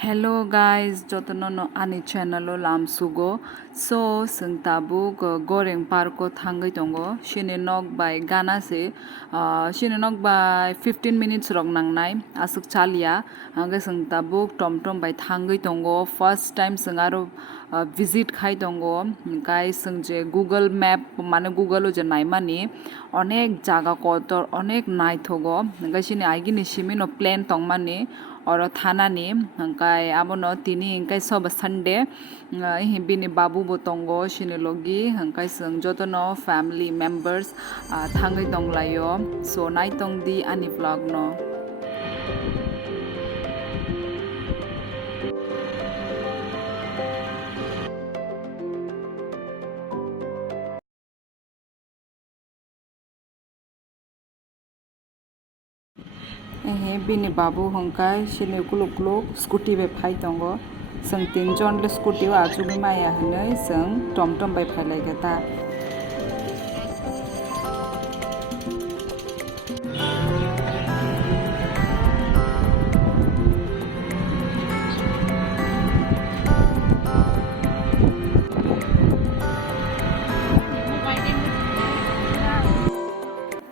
Hello guys, jotono no ani channel o lamsugo. So sing tabu goreng parko thangai tongo. Shini nok by Gana se. Shini nok by 15 minutes rong nang nai. Asuk chalia. Hanga sing tabu tom by thangai tongo. First time sing aro visit khai tongo. Guys sing je Google map mane Google o je nai mani. Onek jaga kotor onek nai thogo. Hanga shini aigi ni shimi no plan tong mani. Oro thana ni hangkai abono tini hangkai sob Sunday bini babu botongo shini logi hangkai sung jotono family members thangai tonglayo so nai tong di ani vlog no bini babu hangkai shini kuluk scooty be phai tongo sung tinjon le scooty wa achugi maya hanai sung tom by phai lai gata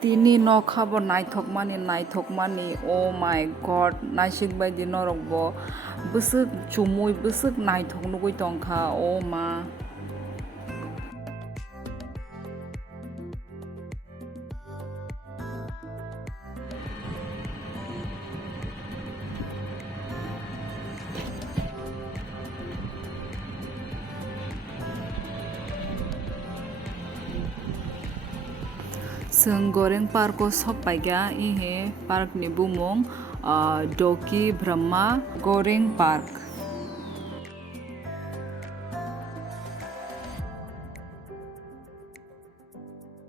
tini no khabo naithok mani oh my god naisik bai di norok bo busuk chumui busuk naithok nugui tongkha oh ma Sung goreng parko sop paiga ihe park ni bumong Doki Brahma Goreng Park.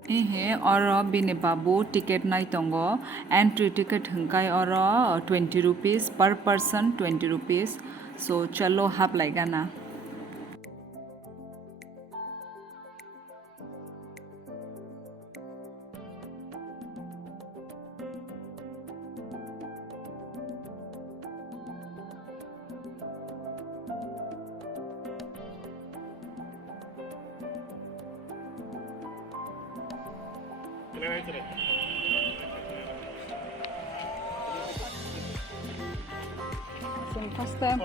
Ihe oro bini babu ticket nai tongo entry ticket hingkai oro 20 rupees per person 20 rupees so chalo hap laigana. First time.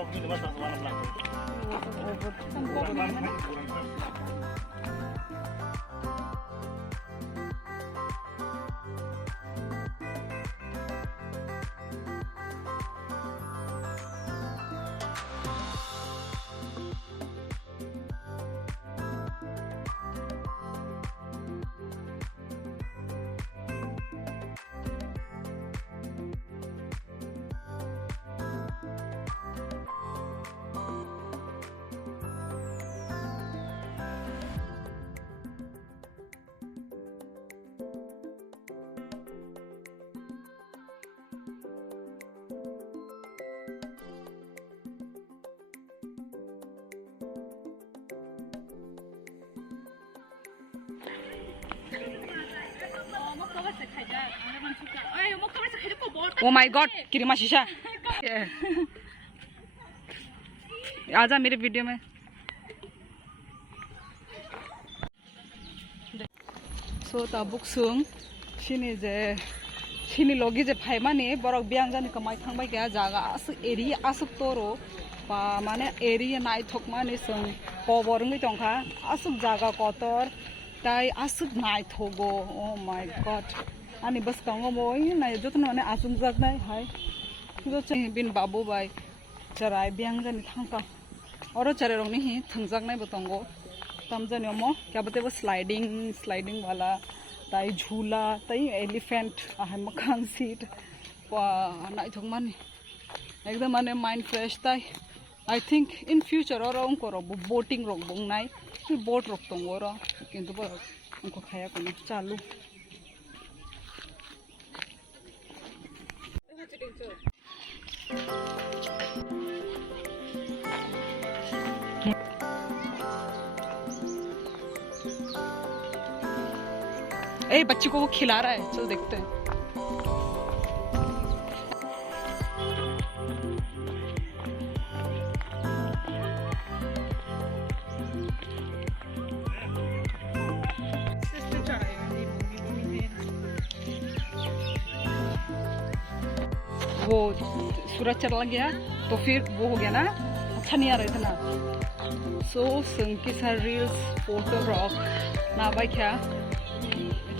Oh my god, किरिमा शीशा आजा मेरे video में so tabuk sung shini je shini logi je phai mani borok biang jani kamai thangbai ga jaga asuk area asuk toro pa mane area nai thok mani sung poborngi tongkha asuk jaga kotor tai asuk nai thogo oh my god ani bas kango moi na jotno ne asun jak nai hai jo chang bin babu bai charai biang jani thangka oro chare rong ni hi thungjak nai botongo tamjani mo kyabate bo sliding wala tai झूला tai elephant ah makang seat pa nai thong mani ekdam mane mind fresh tai I think in future oro ong koro boating rok bong nai boat rok tongo ro kintu bo ong ko khaya kono chalu ए बच्ची को वो खिला रहा है, चल देखते हैं। वो सूरज चढ़ गया तो फिर वो हो गया ना, अच्छा नहीं आ रहा था ना। सो संकिसा रील्स फोटोग्राफ ना भाई क्या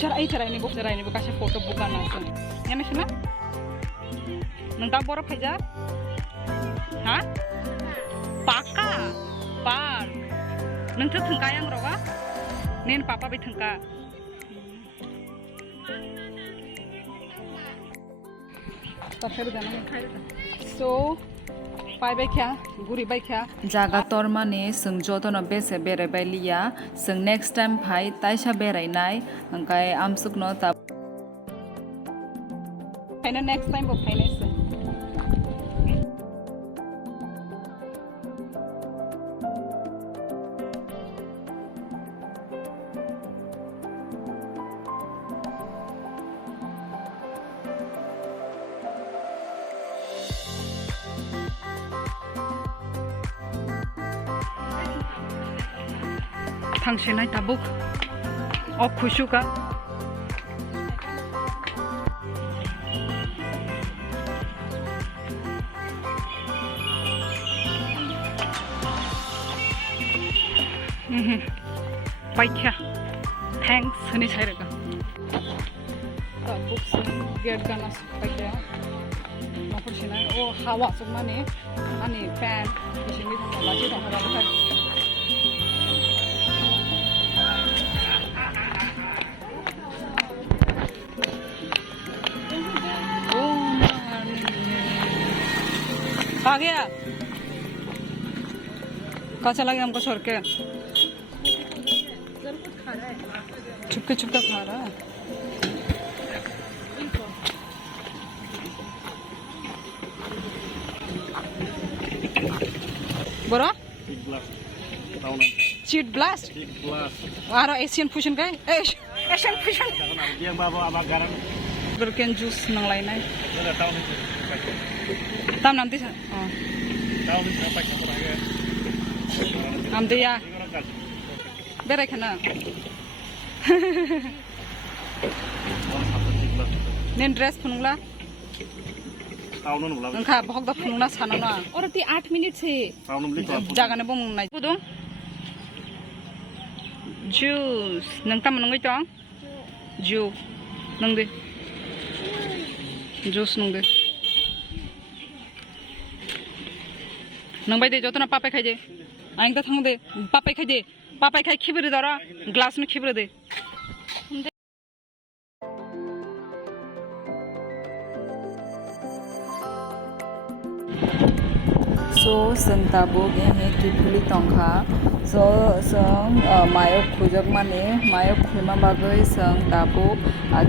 चराई नहीं कासे फोटो बुका ना सन या नहीं सुना नंता बोरा फेजा हाँ पाका पार नंतर thangka yang roga nen papa भी थंका तो फिर सो पाइबाय क्या गुरी बाय क्या जागा तोर माने जों जतन बेसे बेरायबाय लिया जों नेक्स्ट टाइम फाय ताइसा बेरायनाय ओंखाय आमसुकनो ता फायना नेक्स्ट टाइम बो फायनायसो 당신의 다복 구슈가 바이키야 땡스 흔히 차이르가 다복 गेट गाना बाइकिया नखरसिना ओ हावा सकमाने आनि फैन बिसिनि लाजि दं रालाय आ गया कहाँ चला गया हमको छोड़ के छुपके छुपके खा रहा है बोरा चीट ब्लास्ट आ रहा एशियन फ्यूजन का एशियन फ्यूजन बरकेन जूस नंगलायनाय tam nanti nanti ya berai kana nen dress phunungla nangkha bahok da phunungna sanana और ती 8 मिनट से जागाने बम नाय पुदुं juice nangtam nangoi tong ju nangde juice nangde नंबाय दे जतना पापाय खाय दे आं दा थांग दे पापाय खाय खिबरे दरा ग्लास में खिबरे दे सो संताबो गे हे किफुली तंखा सो जों मायो खुजक माने मायो खुमा बागै जों दाबो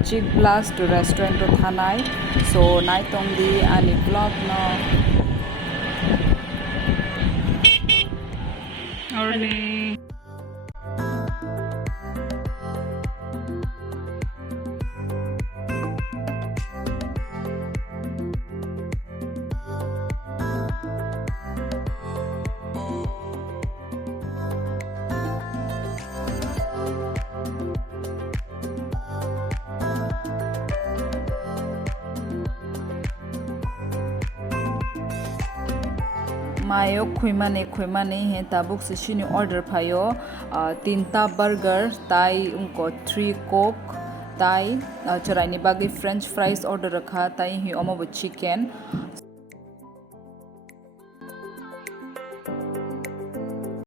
चिक ब्लास्ट रेस्टुरेंट थानाय सो नाय तंगदि आनि ब्लॉग न Early. मायो खुइमाने हे ताबुक से शिनी ऑर्डर फायो 3टा बर्गर ताई उनको 3 कोक ताई चराइनी बागी फ्रेंच फ्राइज ऑर्डर रखा ताई ही ओमो चिकन